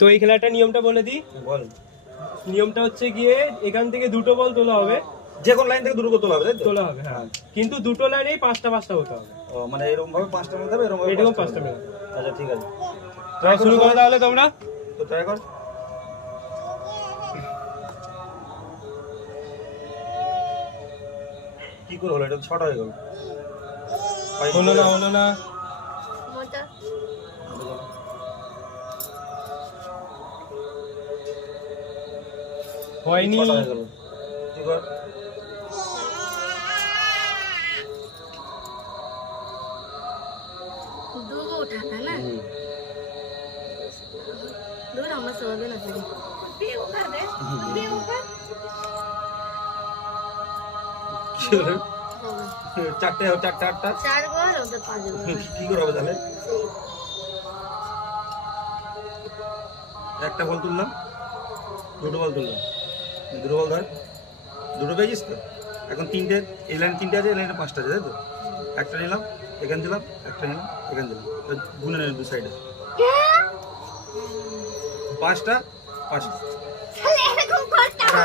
তো এই খেলাটা নিয়মটা বলে দিই। বল। নিয়মটা হচ্ছে গিয়ে এখান থেকে দুটো বল তোলা হবে, যে কোন লাইন থেকে দুটো করে তোলা হবে, তাই তো? তোলা হবে, হ্যাঁ, কিন্তু দুটো লাইনেই পাঁচটা পাঁচটা হতে হবে। ও মানে এরকম ভাবে পাঁচটা মেলাতে হবে, এরকম ভাবে এরকম পাঁচটা পাঁচটা মেলাতে মেলাতে হবে। আচ্ছা ঠিক আছে, ট্রাই শুরু করো তাহলে তোমরা। তো ট্রাই কর। কি করে হলো এটা? 6টা হয়ে গেল। হলো না, হলো না, মোটা হয়নি। 6টা হয়ে গেল। কি কর? দুগো उठाता ना दूर हम सोवे ना फिर बेउ कर दे बेउ कर কি হলো? চারটে চারটে আটটা चार गो और उधर पांच गो কি করে হবে তাহলে? একটা বল তুললাম, দুটো বল তুললাম, দুটো বল ধর, দুটো পেয়েছিস তো। এখন তিনটে, এই লাইনে তিনটে আছে, এই লাইনে পাঁচটা আছে, তাই তো? একটা নিলাম, এখানে দিলাম, একটা নিলাম, এখানে দিলাম, গুনে নিলাম দু সাইডে, পাঁচটা পাঁচটা। चल এরকম করতে একটা